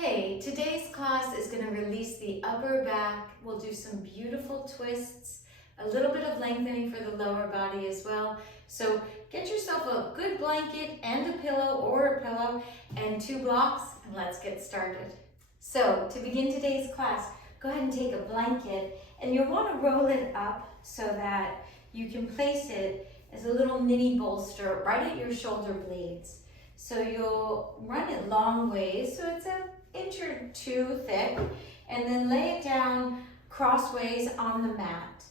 Hey, today's class is going to release the upper back. We'll do some beautiful twists, a little bit of lengthening for the lower body as well. So get yourself a good blanket and a pillow and 2 blocks, and let's get started. So to begin today's class, go ahead and take a blanket, and you'll want to roll it up so that you can place it as a little mini bolster right at your shoulder blades. So you'll run it long ways, so it's an inch or 2 thick, and then lay it down crossways on the mat.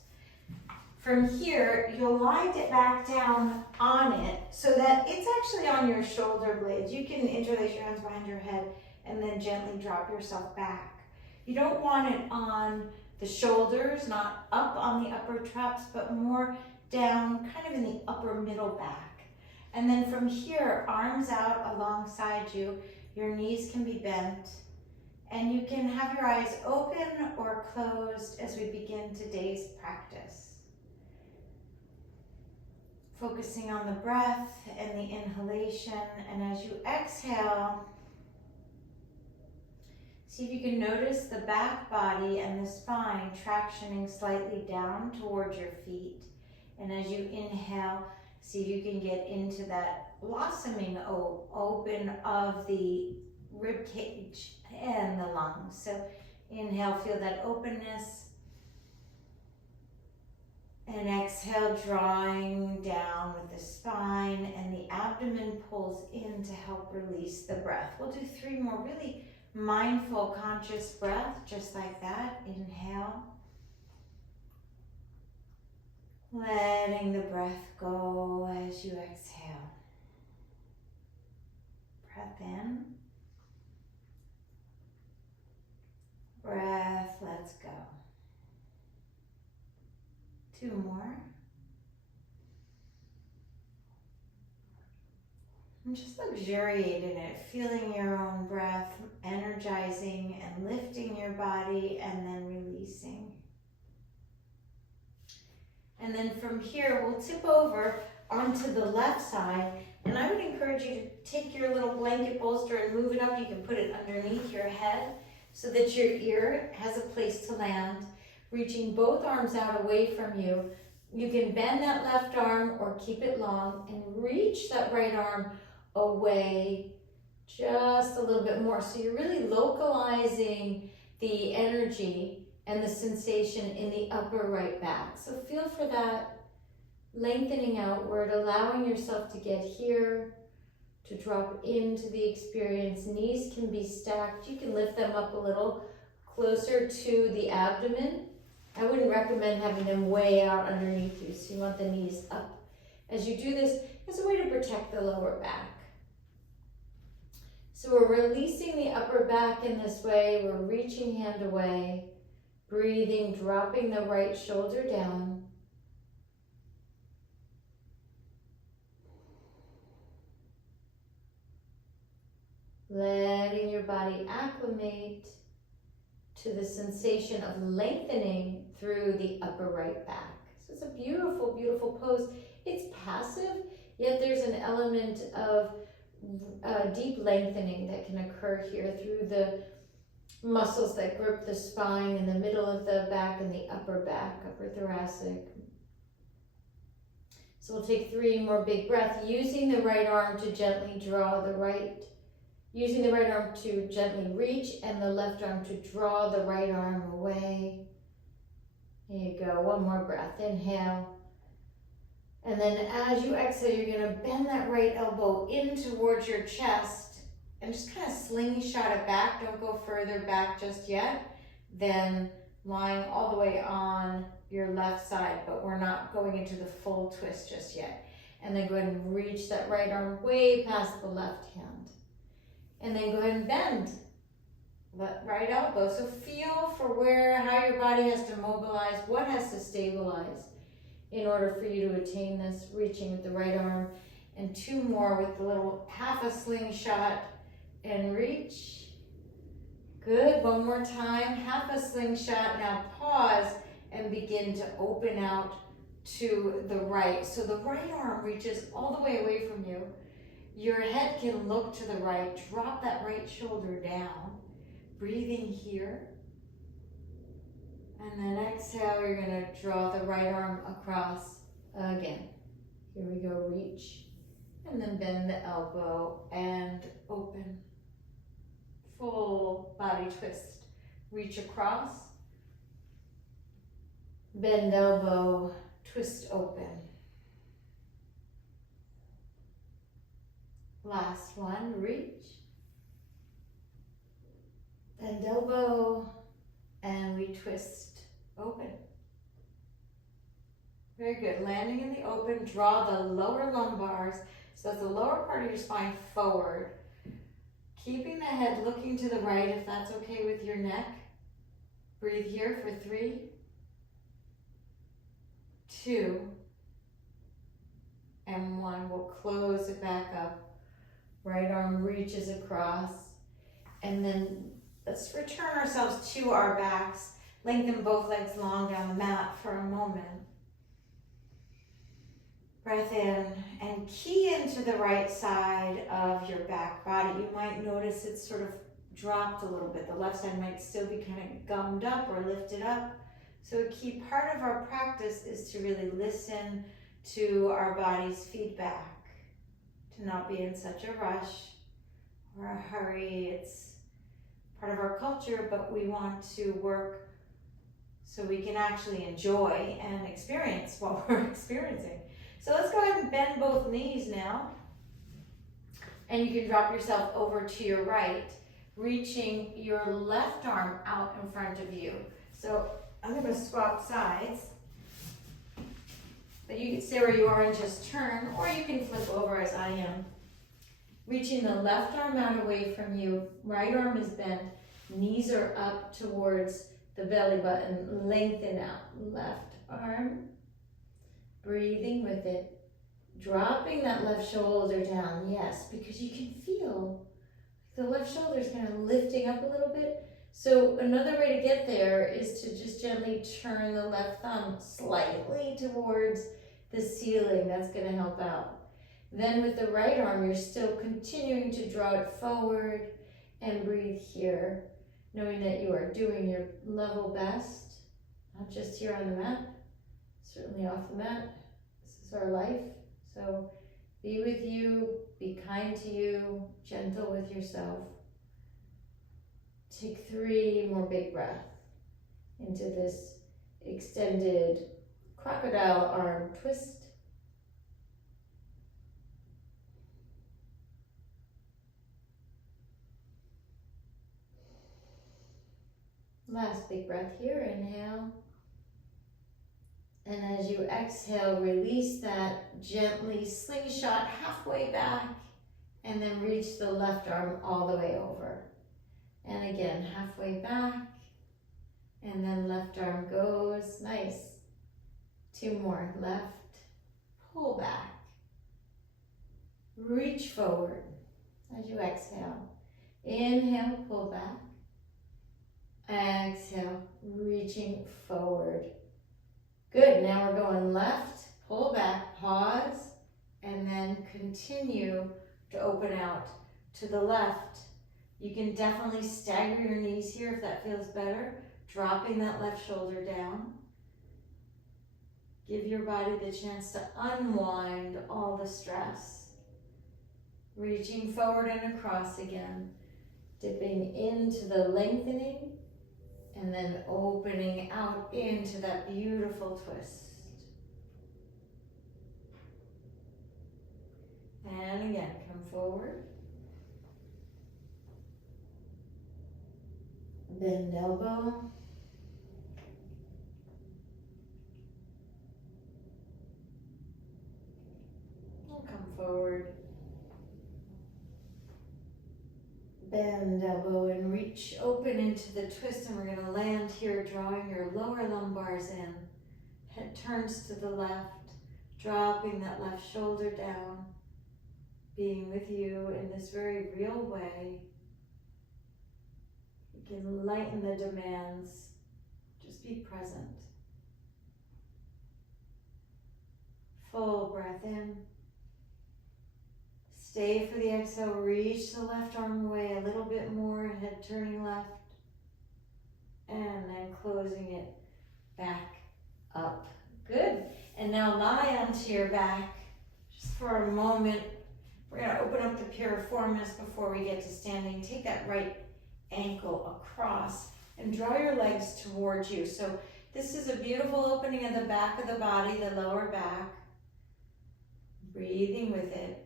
From here, you'll lie it back down on it so that it's actually on your shoulder blades. You can interlace your hands behind your head and then gently drop yourself back. You don't want it on the shoulders, not up on the upper traps, but more down, kind of in the upper middle back. And then from here, arms out alongside you, your knees can be bent, and you can have your eyes open or closed as we begin today's practice. Focusing on the breath and the inhalation, and as you exhale, see if you can notice the back body and the spine tractioning slightly down towards your feet. And as you inhale, see if you can get into that blossoming open of the rib cage and the lungs. So inhale, feel that openness. And exhale, drawing down with the spine, and the abdomen pulls in to help release the breath. We'll do 3 more really mindful, conscious breath, just like that. Inhale. Letting the breath go as you exhale. Breath in. Breath, let's go. 2 more. And just luxuriate in it, feeling your own breath, energizing and lifting your body, and then releasing. And then from here, we'll tip over onto the left side. And I would encourage you to take your little blanket bolster and move it up. You can put it underneath your head so that your ear has a place to land. Reaching both arms out away from you. You can bend that left arm or keep it long and reach that right arm away just a little bit more. So you're really localizing the energy and the sensation in the upper right back. So feel for that lengthening outward, allowing yourself to get here, to drop into the experience. Knees can be stacked. You can lift them up a little closer to the abdomen. I wouldn't recommend having them way out underneath you, so you want the knees up. As you do this, as a way to protect the lower back. So we're releasing the upper back in this way. We're reaching hand away. Breathing, dropping the right shoulder down. Letting your body acclimate to the sensation of lengthening through the upper right back. So it's a beautiful, beautiful pose. It's passive, yet there's an element of deep lengthening that can occur here through the muscles that grip the spine in the middle of the back and the upper back, upper thoracic. So we'll take 3 more big breaths, using the right arm to gently draw the right, using the right arm to gently reach and the left arm to draw the right arm away. There you go, 1 more breath, inhale. And then as you exhale, you're gonna bend that right elbow in towards your chest and just kind of slingshot it back. Don't go further back just yet. Then lying all the way on your left side, but we're not going into the full twist just yet. And then go ahead and reach that right arm way past the left hand. And then go ahead and bend that right elbow. So feel for how your body has to mobilize, what has to stabilize in order for you to attain this, reaching with the right arm. And 2 more with the little half a slingshot. And reach. Good, 1 more time, half a slingshot. Now pause and begin to open out to the right. So the right arm reaches all the way away from you. Your head can look to the right, drop that right shoulder down, breathing here. And then exhale, you're going to draw the right arm across again. Here we go, reach. And then bend the elbow and open. Full body twist. Reach across. Bend elbow, twist open. Last one, reach. Bend elbow, and we twist open. Very good. Landing in the open, draw the lower lumbars, so that's the lower part of your spine forward. Keeping the head looking to the right if that's okay with your neck. Breathe here for 3, 2, and 1. We'll close it back up. Right arm reaches across. And then let's return ourselves to our backs. Lengthen both legs long down the mat for a moment. Breath in and key into the right side of your back body. You might notice it's sort of dropped a little bit. The left side might still be kind of gummed up or lifted up. So a key part of our practice is to really listen to our body's feedback, to not be in such a rush or a hurry. It's part of our culture, but we want to work so we can actually enjoy and experience what we're experiencing. So let's go ahead and bend both knees now. And you can drop yourself over to your right, reaching your left arm out in front of you. So I'm going to swap sides. But you can stay where you are and just turn, or you can flip over as I am. Reaching the left arm out away from you, right arm is bent, knees are up towards the belly button, lengthen out, left arm. Breathing with it, dropping that left shoulder down, yes, because you can feel the left shoulder is kind of lifting up a little bit. So another way to get there is to just gently turn the left thumb slightly towards the ceiling. That's going to help out. Then with the right arm, you're still continuing to draw it forward and breathe here, knowing that you are doing your level best, not just here on the mat, certainly off the mat. This is our life. So be with you, be kind to you, gentle with yourself. Take 3 more big breaths into this extended crocodile arm twist. Last big breath here, inhale. And as you exhale, release that, gently slingshot halfway back, and then reach the left arm all the way over. And again, halfway back, and then left arm goes, nice. 2 more, left, pull back. Reach forward as you exhale. Inhale, pull back. Exhale, reaching forward. Good, now we're going left, pull back, pause, and then continue to open out to the left. You can definitely stagger your knees here if that feels better, dropping that left shoulder down. Give your body the chance to unwind all the stress. Reaching forward and across again, dipping into the lengthening, and then opening out into that beautiful twist. And again, come forward. Bend elbow. And come forward. Bend elbow and reach open into the twist, and we're going to land here, drawing your lower lumbars in. Head turns to the left, dropping that left shoulder down, being with you in this very real way. You can lighten the demands, just be present. Full breath in. Stay for the exhale, reach the left arm away a little bit more, head turning left. and then closing it back up. Good. And now lie onto your back just for a moment. We're going to open up the piriformis before we get to standing. Take that right ankle across and draw your legs towards you. So this is a beautiful opening of the back of the body, the lower back. Breathing with it.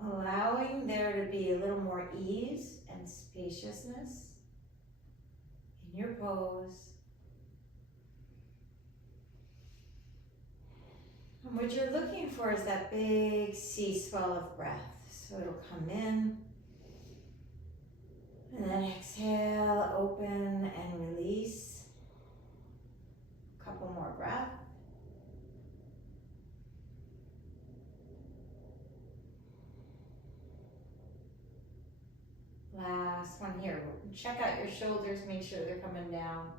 Allowing there to be a little more ease and spaciousness in your pose. And what you're looking for is that big sea swell of breath. So it'll come in, and then exhale, open and release. A couple more breaths. Last one here. Check out your shoulders, make sure they're coming down.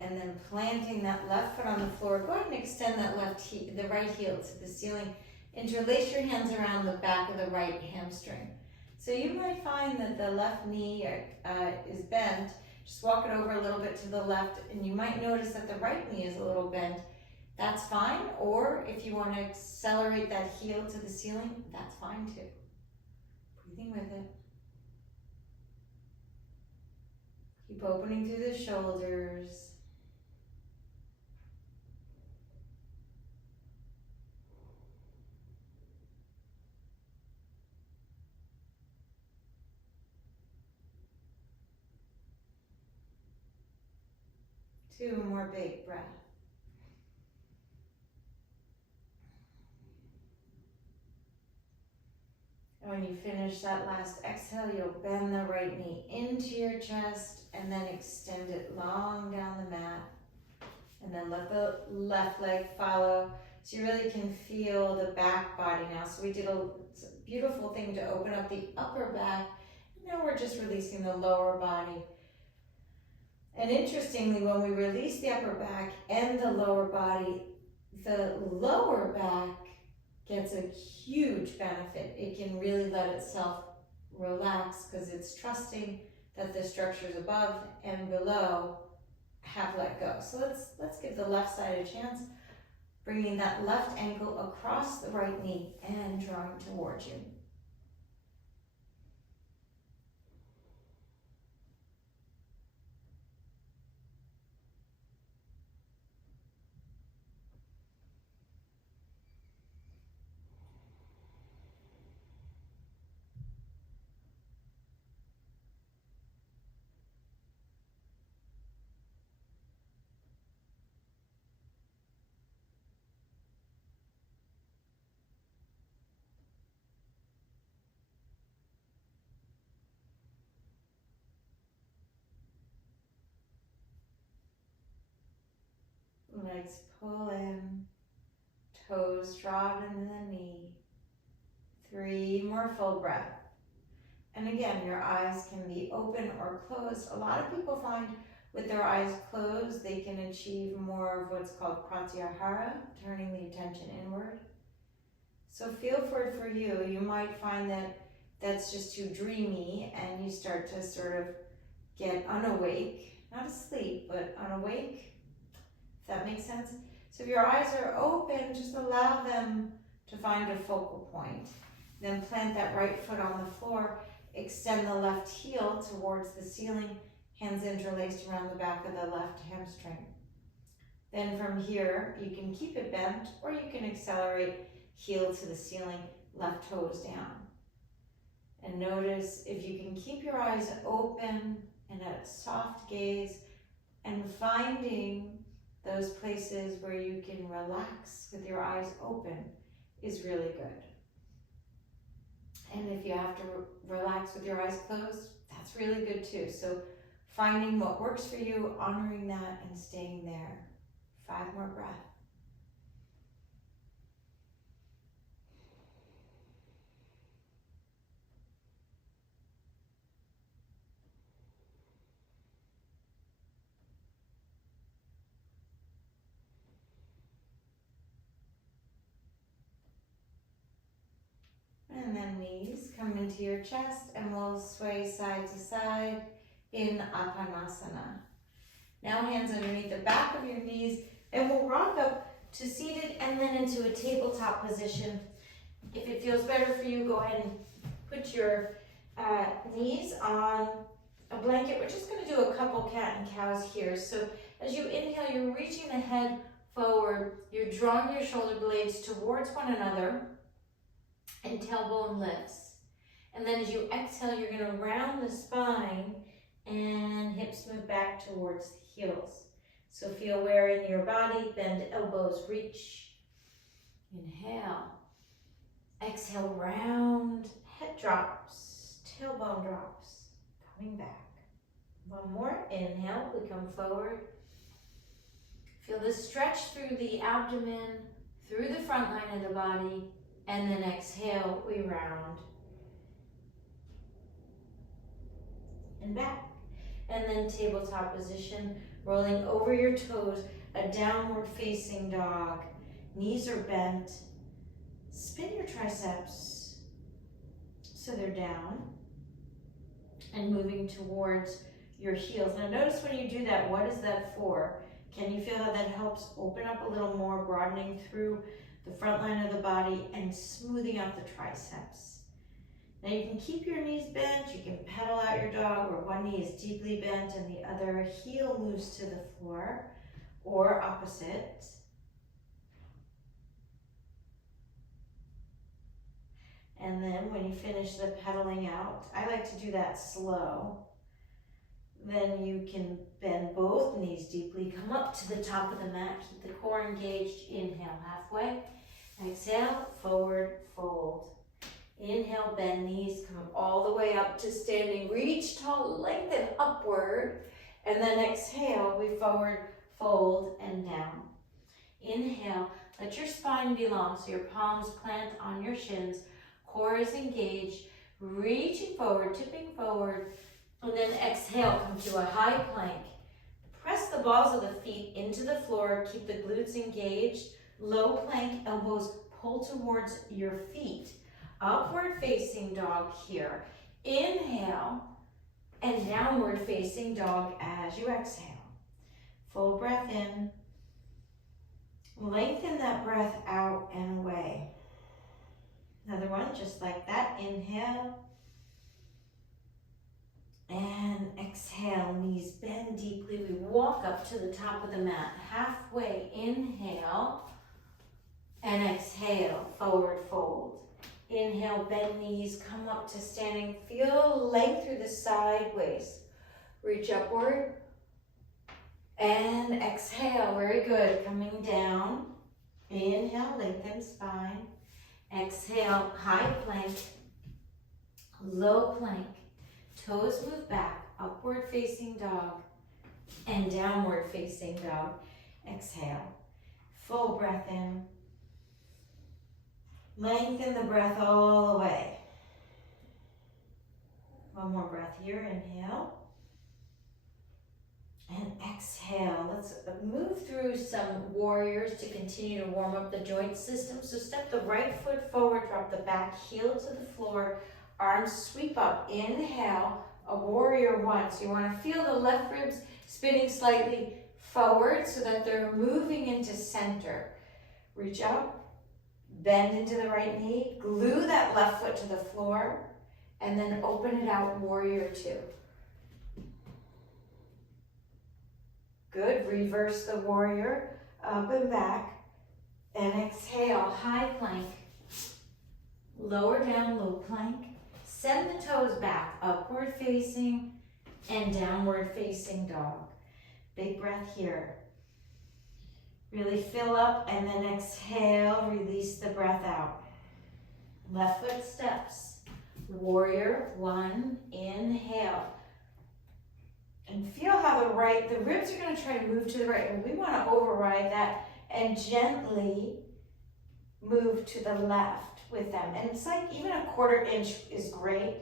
And then planting that left foot on the floor. Go ahead and extend that the right heel to the ceiling. Interlace your hands around the back of the right hamstring. So you might find that the left knee is bent. Just walk it over a little bit to the left, and you might notice that the right knee is a little bent. That's fine. Or if you want to accelerate that heel to the ceiling, that's fine too. Breathing with it. Keep opening through the shoulders. Two more big breaths. And when you finish that last exhale, you'll bend the right knee into your chest and then extend it long down the mat. And then let the left leg follow so you really can feel the back body now. So we did a beautiful thing to open up the upper back. Now we're just releasing the lower body. And interestingly, when we release the upper back and the lower body, the lower back gets a huge benefit. It can really let itself relax because it's trusting that the structures above and below have let go. So let's give the left side a chance. Bringing that left ankle across the right knee and drawing towards you. Legs pull in, toes draw into the knee. 3 more full breaths. And again, your eyes can be open or closed. A lot of people find with their eyes closed, they can achieve more of what's called pratyahara, turning the attention inward. So feel for you. You might find that that's just too dreamy and you start to sort of get unawake, not asleep, but unawake. If that makes sense. So if your eyes are open, just allow them to find a focal point. Then plant that right foot on the floor. Extend the left heel towards the ceiling, hands interlaced around the back of the left hamstring. Then from here, you can keep it bent or you can accelerate heel to the ceiling, left toes down. And notice if you can keep your eyes open and a soft gaze and finding those places where you can relax with your eyes open is really good. And if you have to relax with your eyes closed, that's really good too. So finding what works for you, honoring that, and staying there. 5 more breaths. And and then knees. Come into your chest and we'll sway side to side in Apanasana. Now hands underneath the back of your knees and we'll rock up to seated and then into a tabletop position. If it feels better for you, go ahead and put your knees on a blanket. We're just going to do a couple cat and cows here. So as you inhale, you're reaching the head forward. You're drawing your shoulder blades towards one another and tailbone lifts. And then as you exhale, you're going to round the spine and hips move back towards the heels. So feel where in your body, bend elbows, reach. Inhale. Exhale, round, head drops, tailbone drops, coming back. One more, inhale, we come forward. Feel the stretch through the abdomen, through the front line of the body, and then exhale, we round. And back. And then tabletop position, rolling over your toes, a downward facing dog. Knees are bent. Spin your triceps so they're down and moving towards your heels. Now notice when you do that, what is that for? Can you feel how that helps open up a little more, broadening through the front line of the body and smoothing out the triceps? Now you can keep your knees bent, you can pedal out your dog where one knee is deeply bent and the other heel moves to the floor, or opposite. And then when you finish the pedaling out, I like to do that slow. Then you can bend both knees deeply, come up to the top of the mat, keep the core engaged, inhale halfway, exhale, forward, fold. Inhale, bend knees, come all the way up to standing, reach tall, lengthen upward, and then exhale, we forward, fold, and down. Inhale, let your spine be long, so your palms plant on your shins, core is engaged, reaching forward, tipping forward, and then exhale, come to a high plank. Press the balls of the feet into the floor, keep the glutes engaged, low plank, elbows pull towards your feet. Upward facing dog here. Inhale, and downward facing dog as you exhale. Full breath in. Lengthen that breath out and away. Another one, just like that. Inhale. And exhale, knees bend deeply. We walk up to the top of the mat. Halfway, inhale. And exhale, forward fold. Inhale, bend knees, come up to standing. Feel length through the sideways. Reach upward. And exhale, very good. Coming down. Inhale, lengthen spine. Exhale, high plank. Low plank. Toes move back. Upward facing dog. And downward facing dog. Exhale. Full breath in. Lengthen the breath all the way. One more breath here, inhale. And exhale. Let's move through some warriors to continue to warm up the joint system. So step the right foot forward, drop the back heel to the floor, arms sweep up. Inhale, a warrior one. So you want to feel the left ribs spinning slightly forward so that they're moving into center. Reach up. Bend into the right knee, glue that left foot to the floor, and then open it out, warrior two. Good, reverse the warrior, up and back, and exhale, high plank, lower down, low plank, send the toes back, upward facing, and downward facing dog. Big breath here. Really fill up and then exhale, release the breath out. Left foot steps. Warrior one, inhale. And feel how the ribs are going to try to move to the right. And we want to override that and gently move to the left with them. And it's like even a 1/4 inch is great.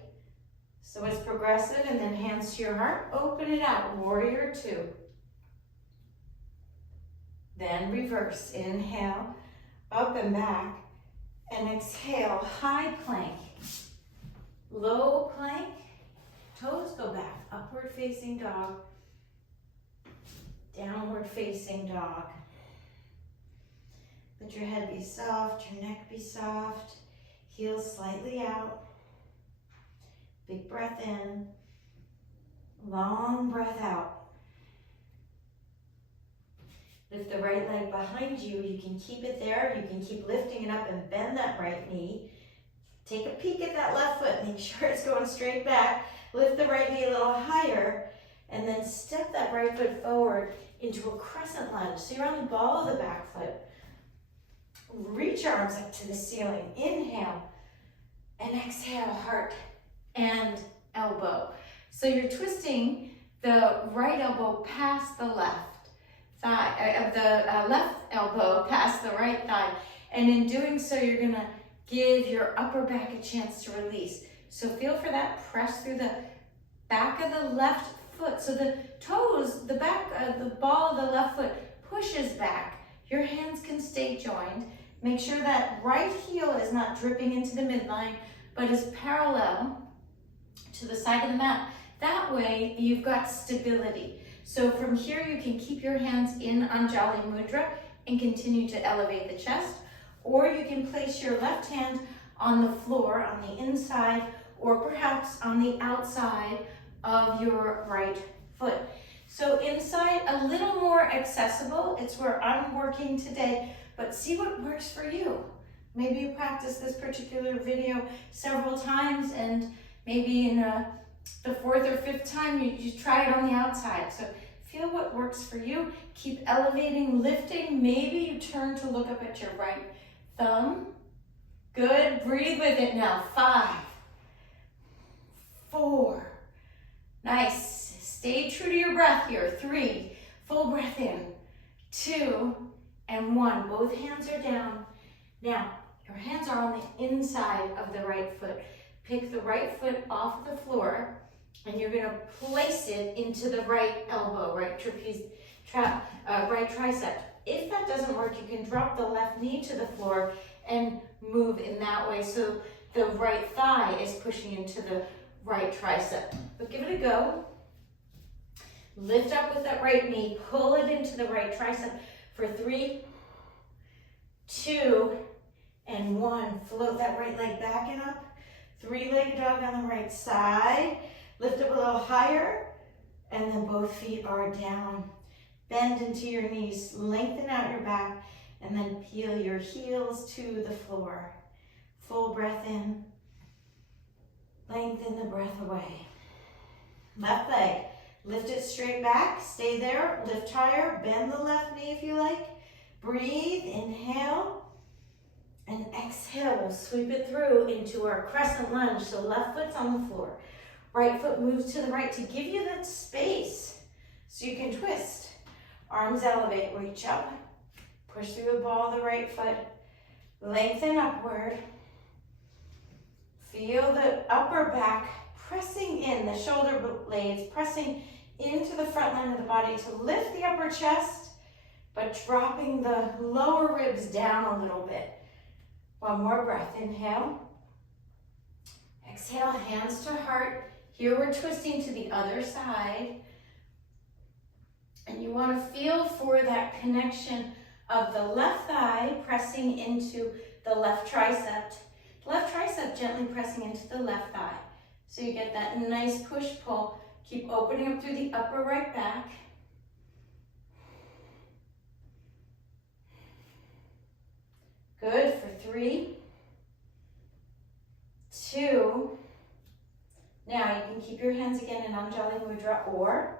So it's progressive, and then hands to your heart, open it out, warrior two. Then reverse, inhale, up and back, And exhale, high plank. Low plank, toes go back, upward facing dog, downward facing dog. Let your head be soft, your neck be soft, heels slightly out. Big breath in, long breath out. Lift the right leg behind you. You can keep it there. You can keep lifting it up and bend that right knee. Take a peek at that left foot. Make sure it's going straight back. Lift the right knee a little higher and then step that right foot forward into a crescent lunge. So you're on the ball of the back foot. Reach arms up to the ceiling. Inhale and exhale, heart and elbow. So you're twisting the right elbow past the left thigh, the left elbow past the right thigh. And in doing so, you're gonna give your upper back a chance to release. So feel for that, press through the back of the left foot. So the toes, the back, the ball of the left foot pushes back. Your hands can stay joined. Make sure that right heel is not dripping into the midline, but is parallel to the side of the mat. That way, you've got stability. So from here, you can keep your hands in Anjali Mudra and continue to elevate the chest, or you can place your left hand on the floor, on the inside, or perhaps on the outside of your right foot. So inside, a little more accessible. It's where I'm working today, but see what works for you. Maybe you practice this particular video several times, and maybe in the fourth or fifth time, you try it on the outside. So feel what works for you. Keep elevating, lifting. Maybe you turn to look up at your right thumb. Good, breathe with it now. 5, 4, nice. Stay true to your breath here. 3, full breath in. 2, and 1. Both hands are down. Now, your hands are on the inside of the right foot. Pick the right foot off the floor, and you're gonna place it into the right elbow, right right tricep. If that doesn't work, you can drop the left knee to the floor and move in that way. So the right thigh is pushing into the right tricep. But give it a go. Lift up with that right knee, pull it into the right tricep for 3, 2, and 1. Float that right leg back and up. 3-legged dog on the right side. Lift up a little higher, and then both feet are down. Bend into your knees, lengthen out your back, and then peel your heels to the floor. Full breath in. Lengthen the breath away. Left leg, lift it straight back, stay there, lift higher, bend the left knee if you like. Breathe, inhale, and exhale. We'll sweep it through into our crescent lunge. So left foot's on the floor. Right foot moves to the right to give you that space so you can twist. Arms elevate, reach up, push through the ball of the right foot, lengthen upward. Feel the upper back pressing in, the shoulder blades pressing into the front line of the body to lift the upper chest, but dropping the lower ribs down a little bit. One more breath, inhale. Exhale, hands to heart. Here we're twisting to the other side. And you want to feel for that connection of the left thigh pressing into the left tricep. Left tricep gently pressing into the left thigh. So you get that nice push-pull. Keep opening up through the upper right back. Good for 3, 2. Now you can keep your hands again in Anjali Mudra, or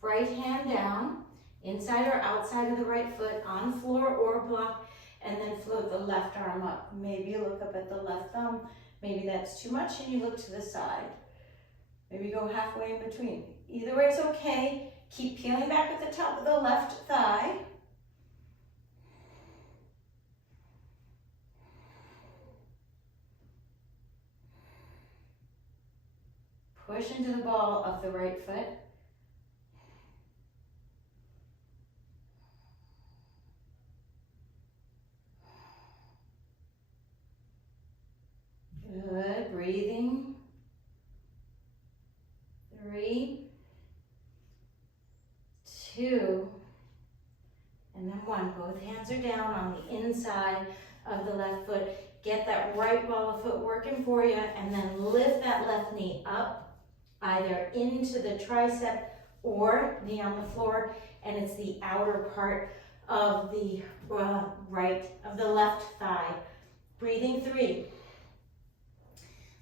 right hand down, inside or outside of the right foot, on floor or block, and then float the left arm up. Maybe you look up at the left thumb. Maybe that's too much and you look to the side. Maybe go halfway in between. Either way is okay. Keep peeling back at the top of the left thigh. Push into the ball of the right foot. breathing. 3, 2, and then 1. Both hands are down on the inside of the left foot. Get that right ball of foot working for you, and then lift that left knee up, either into the tricep or knee on the floor, and it's the outer part of the left thigh. Breathing. 3.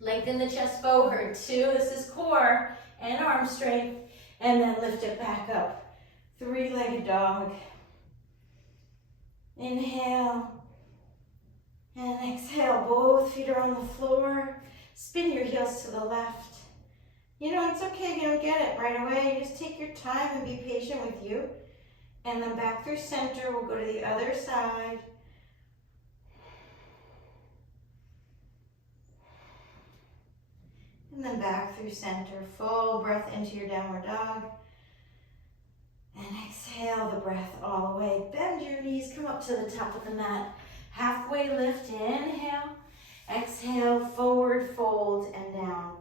Lengthen the chest forward. 2, this is core and arm strength, and then lift it back up. 3-legged dog. Inhale and exhale. Both feet are on the floor. Spin your heels to the left. You know, it's okay if you don't get it right away. You just take your time and be patient with you. And then back through center. We'll go to the other side. And then back through center. Full breath into your downward dog. And exhale the breath all the way. Bend your knees, come up to the top of the mat. Halfway lift, inhale. Exhale, forward fold and down.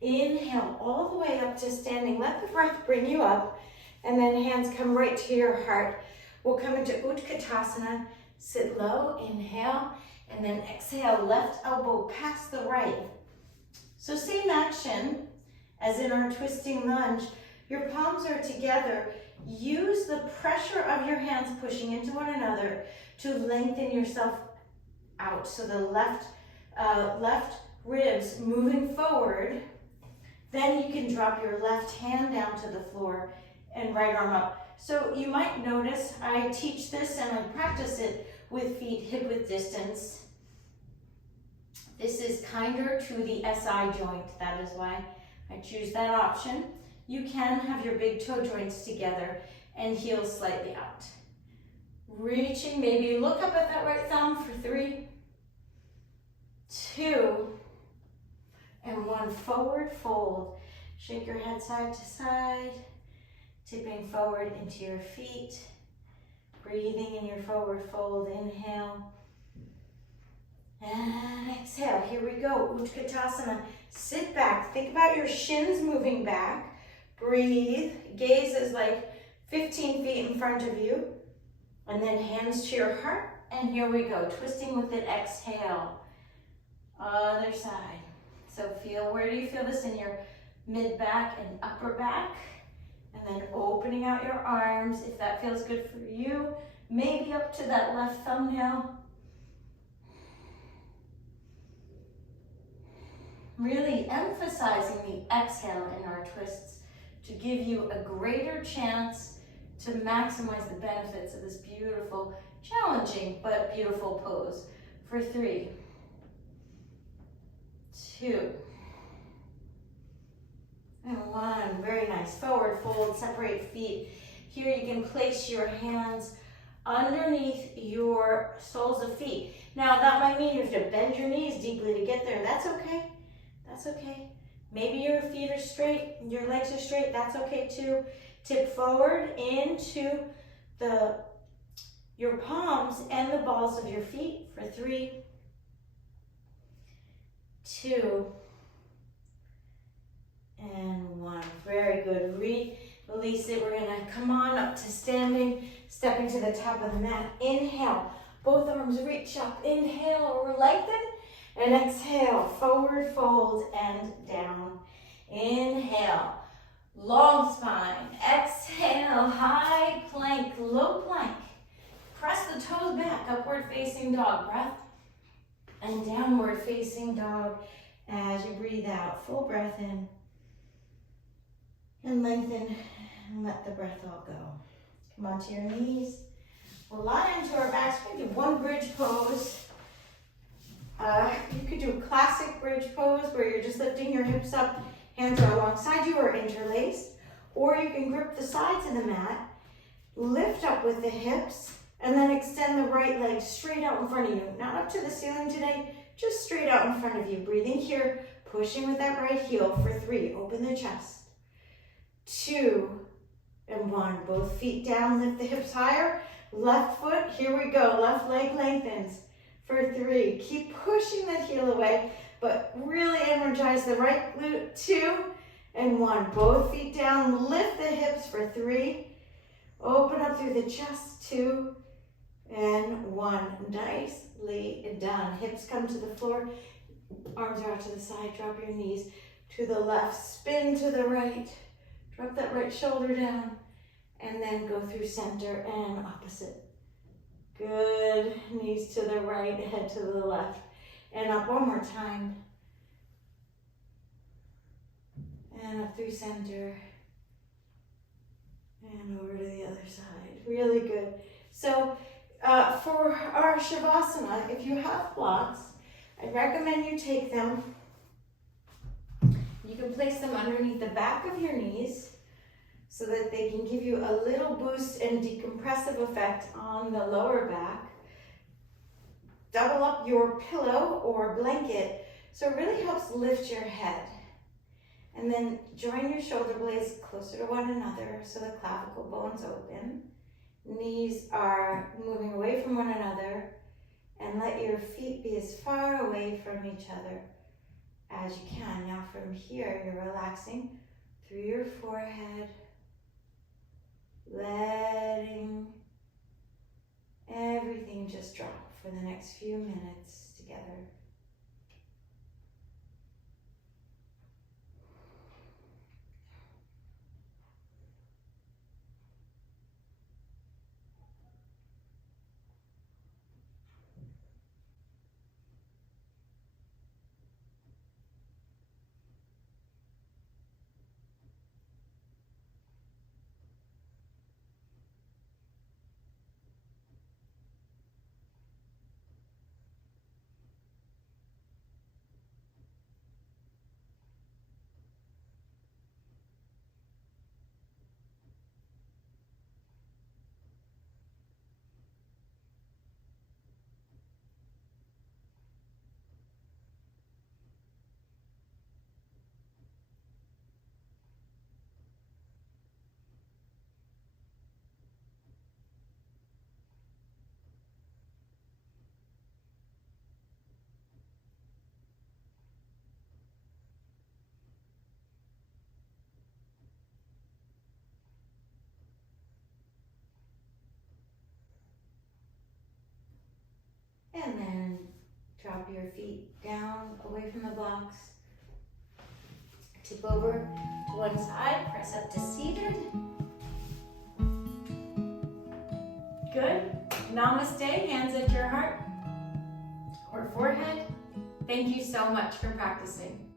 Inhale all the way up to standing. Let the breath bring you up. And then hands come right to your heart. We'll come into Utkatasana. Sit low, inhale. And then exhale, left elbow past the right. So same action as in our twisting lunge. Your palms are together. Use the pressure of your hands pushing into one another to lengthen yourself out. So the left ribs moving forward. Then you can drop your left hand down to the floor and right arm up. So you might notice I teach this and I practice it with feet hip width distance. This is kinder to the SI joint. That is why I choose that option. You can have your big toe joints together and heels slightly out. Reaching, maybe look up at that right thumb for 3, 2, and 1. Forward fold. Shake your head side to side, tipping forward into your feet. Breathing in your forward fold. Inhale. And exhale. Here we go. Utkatasana. Sit back. Think about your shins moving back. Breathe. Gaze is like 15 feet in front of you. And then hands to your heart. And here we go. Twisting with it. Exhale. Other side. So where do you feel this in your mid-back and upper back? And then opening out your arms. If that feels good for you, maybe up to that left thumbnail. Really emphasizing the exhale in our twists to give you a greater chance to maximize the benefits of this beautiful, challenging, but beautiful pose. For 3, 2, and 1. Very nice. Forward fold, separate feet. Here you can place your hands underneath your soles of feet. Now that might mean you have to bend your knees deeply to get there. That's okay. That's okay. Maybe your feet are straight, your legs are straight. That's okay too. Tip forward into your palms and the balls of your feet for 3, 2, and 1. Very good. Release it. We're gonna come on up to standing, stepping to the top of the mat. Inhale. Both arms reach up. Inhale or lengthen. And exhale, forward fold and down. Inhale, long spine. Exhale, high plank, low plank. Press the toes back, upward facing dog breath. And downward facing dog as you breathe out. Full breath in. And lengthen and let the breath all go. Come onto your knees. We'll lie onto our backs. We can do one bridge pose. You could do a classic bridge pose where you're just lifting your hips up, hands are alongside you or interlaced, or you can grip the sides of the mat, lift up with the hips, and then extend the right leg straight out in front of you. Not up to the ceiling today, just straight out in front of you. Breathing here, pushing with that right heel for 3. Open the chest. 2 and 1. Both feet down, lift the hips higher. Left foot, here we go. Left leg lengthens. For 3, keep pushing that heel away. but really energize the right glute. 2 and 1. Both feet down, lift the hips for 3. Open up through the chest, 2 and 1. Nicely done. Hips come to the floor, arms are out to the side, drop your knees to the left, spin to the right, drop that right shoulder down, and then go through center and opposite. Good, knees to the right, head to the left, and up one more time. And up through center, and over to the other side. Really good. So for our Shavasana, if you have blocks, I'd recommend you take them. You can place them underneath the back of your knees so that they can give you a little boost and decompressive effect on the lower back. Double up your pillow or blanket so it really helps lift your head. And then join your shoulder blades closer to one another so the clavicle bones open. Knees are moving away from one another, and let your feet be as far away from each other as you can. Now from here, you're relaxing through your forehead, letting everything just drop for the next few minutes together. And then drop your feet down away from the blocks. Tip over to one side, press up to seated. Good. Namaste, hands at your heart or forehead. Thank you so much for practicing.